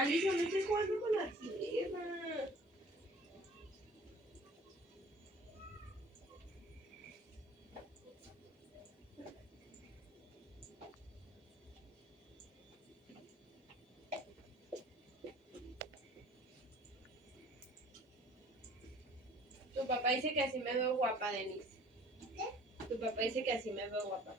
Alison, no estoy jugando con la tierra. Tu papá dice que así me veo guapa, Denise. ¿Qué? Tu papá dice que así me veo guapa.